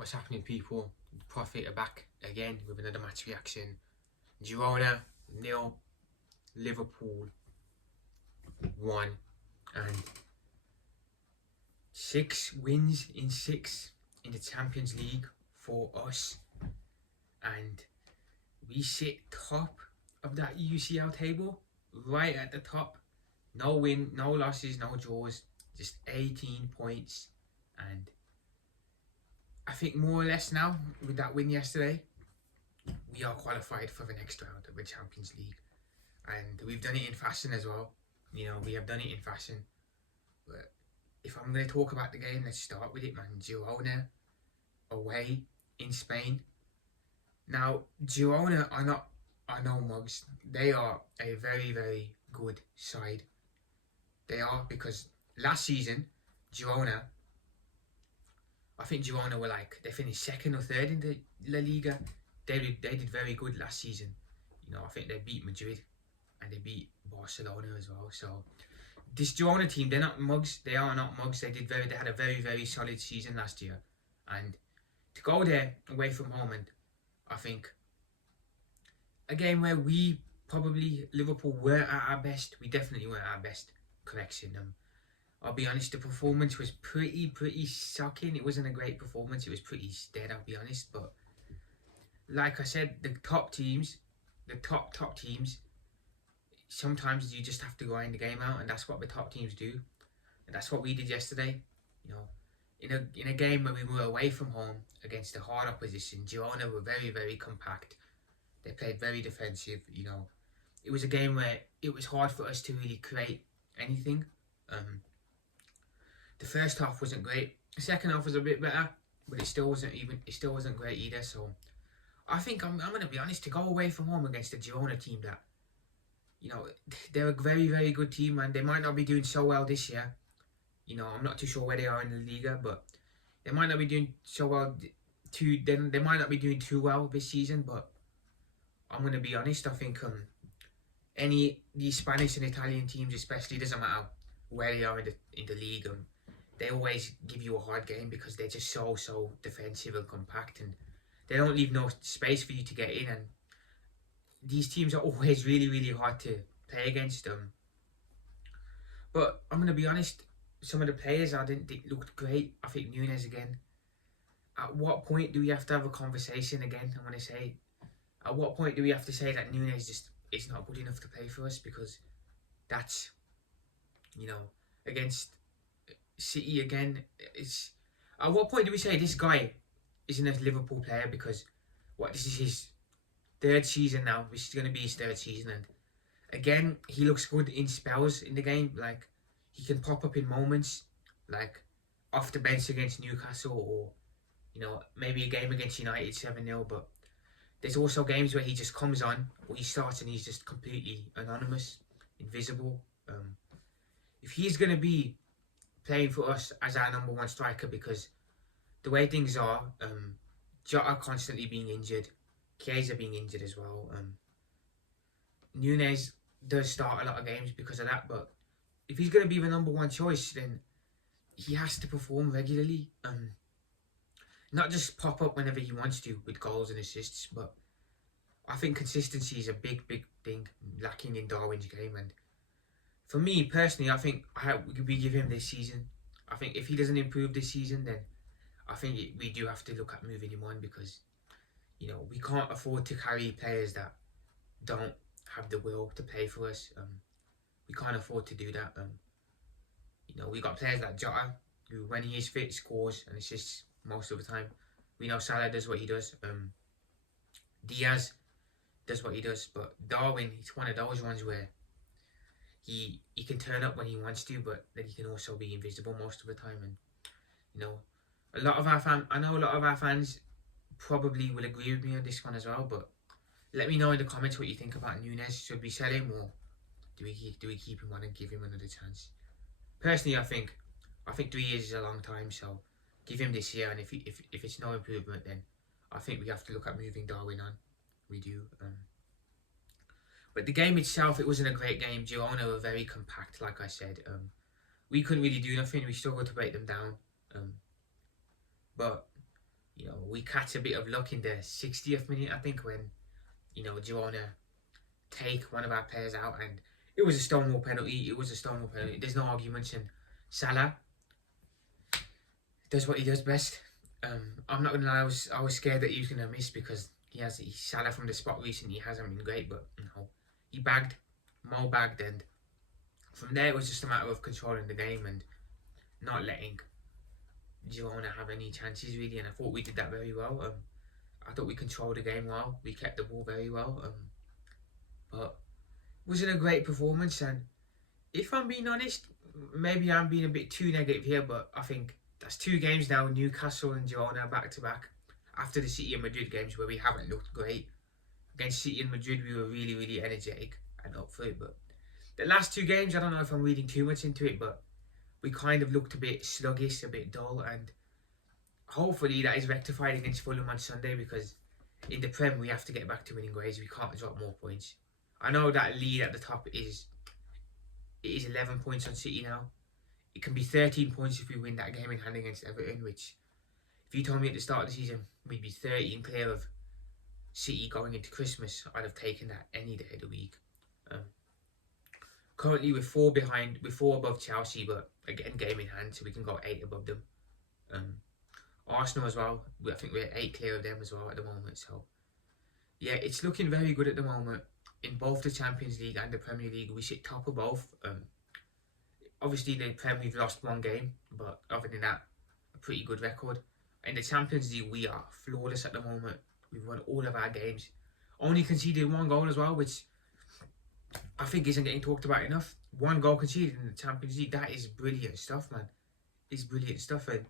What's happening, people? Prophet are back again with another match reaction. Girona 0, Liverpool 1, and 6 wins in 6 in the Champions League for us, and we sit top of that UCL table, right at the top. No win, no losses, no draws, just 18 points, and I think more or less now, with that win yesterday, we are qualified for the next round of the Champions League. And we've done it in fashion as well. You know, we have done it in fashion. But if I'm going to talk about the game, let's start with it, man. Girona, away in Spain. Now, Girona are no mugs. They are a very, very good side. They are, because last season, Girona, I think Girona were they finished second or third in the La Liga. They did very good last season. You know, I think they beat Madrid and they beat Barcelona as well. So this Girona team, they're not mugs. They are not mugs. They had a very, very solid season last year, and to go there away from home, and I think a game where we probably, Liverpool, were at our best. We definitely weren't at our best. Correction. I'll be honest, the performance was pretty shocking. It wasn't a great performance. It was pretty dead, I'll be honest. But like I said, the top teams, sometimes you just have to grind the game out, and that's what the top teams do. And that's what we did yesterday. You know, in a game where we were away from home against a hard opposition, Girona were very, very compact. They played very defensive. You know, it was a game where it was hard for us to really create anything. The first half wasn't great. The second half was a bit better, but it still wasn't great either. So I think I'm going to be honest, to go away from home against a Girona team that, you know, they're a very, very good team, and they might not be doing so well this year. You know, I'm not too sure where they are in the Liga, but they might not be doing so well. They might not be doing too well this season. But I'm going to be honest. I think these Spanish and Italian teams, especially, doesn't matter where they are in the league, they always give you a hard game because they're just so defensive and compact, and they don't leave no space for you to get in. And these teams are always really hard to play against them. But I'm going to be honest, some of the players I didn't think looked great. I think Nunes again. At what point do we have to have a conversation again? I want to say, at what point do we have to say that Nunes just is not good enough to play for us? Because that's, you know, against City again, at what point do we say this guy isn't a Liverpool player? Because this is his third season now. This is going to be his third season, and again, he looks good in spells in the game. Like, he can pop up in moments, like off the bench against Newcastle, or, you know, maybe a game against United 7-0. But there's also games where he just comes on, or he starts, and he's just completely anonymous, invisible. If he's going to be playing for us as our number one striker, because the way things are, Jota constantly being injured, Chiesa being injured as well. Nunes does start a lot of games because of that, but if he's going to be the number one choice, then he has to perform regularly. Not just pop up whenever he wants to with goals and assists, but I think consistency is a big thing lacking in Darwin's game. And for me personally, I think we give him this season. I think if he doesn't improve this season, then I think we do have to look at moving him on, because, you know, we can't afford to carry players that don't have the will to play for us. We can't afford to do that. You know, we got players like Jota, who, when he is fit, scores and assists most of the time. We know Salah does what he does. Diaz does what he does. But Darwin, he's one of those ones where he can turn up when he wants to, but then he can also be invisible most of the time. And, you know, I know a lot of our fans probably will agree with me on this one as well. But let me know in the comments what you think about Nunes. Should we sell him, or do we keep him on and give him another chance? Personally, I think 3 years is a long time, so give him this year. And if it's no improvement, then I think we have to look at moving Darwin on. We do. But the game itself, it wasn't a great game. Girona were very compact, like I said. We couldn't really do nothing. We struggled to break them down. But we catch a bit of luck in the 60th minute, I think, when, Girona take one of our players out, and it was a stonewall penalty. It was a stonewall penalty. There's no arguments, and Salah does what he does best. I'm not gonna lie, I was scared that he was gonna miss because Salah from the spot recently hasn't been great, but he bagged, Mo bagged, and from there it was just a matter of controlling the game and not letting Girona have any chances really, and I thought we did that very well. I thought we controlled the game well. We kept the ball very well. But it wasn't a great performance, and if I'm being honest, maybe I'm being a bit too negative here, but I think that's 2 games now, Newcastle and Girona back to back, after the City and Madrid games where we haven't looked great. Against City and Madrid we were really, really energetic and up for it, but the last 2 games, I don't know if I'm reading too much into it, but we kind of looked a bit sluggish, a bit dull, and hopefully that is rectified against Fulham on Sunday, because in the Prem we have to get back to winning ways. We can't drop more points. I know that lead at the top is 11 points on City now. It can be 13 points if we win that game in hand against Everton, which, if you told me at the start of the season we'd be 13 clear of City going into Christmas, I'd have taken that any day of the week. Currently we're 4 behind, we're 4 above Chelsea, but again, game in hand, so we can go 8 above them. Arsenal as well, I think we're 8 clear of them as well at the moment, so yeah, it's looking very good at the moment. In both the Champions League and the Premier League, we sit top of both. Obviously, the Premier we've lost 1 game, but other than that, a pretty good record. In the Champions League, we are flawless at the moment. We've won all of our games. Only conceded 1 goal as well, which I think isn't getting talked about enough. 1 goal conceded in the Champions League, that is brilliant stuff, man. It's brilliant stuff. And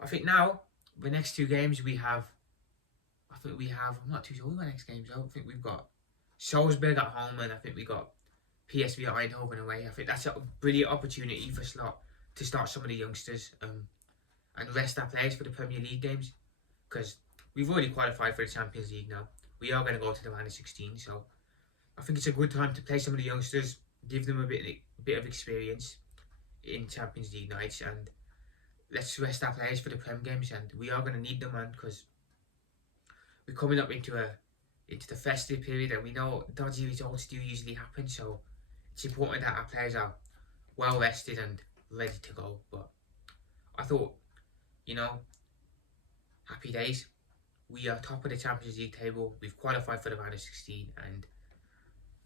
I think now, the next 2 games I'm not too sure what the next games are. I think we've got Salzburg at home, and I think we got PSV at Eindhoven away. I think that's a brilliant opportunity for Slot to start some of the youngsters and rest our players for the Premier League games, because we've already qualified for the Champions League now. We are going to go to the round of 16, so I think it's a good time to play some of the youngsters, give them a bit of experience in Champions League nights, and let's rest our players for the Prem games. And we are going to need them, man, because we're coming up into the festive period, and we know dodgy results do usually happen, so it's important that our players are well rested and ready to go. But I thought, happy days. We are top of the Champions League table. We've qualified for the round of 16, and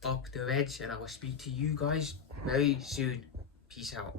up the Reds, and I will speak to you guys very soon. Peace out.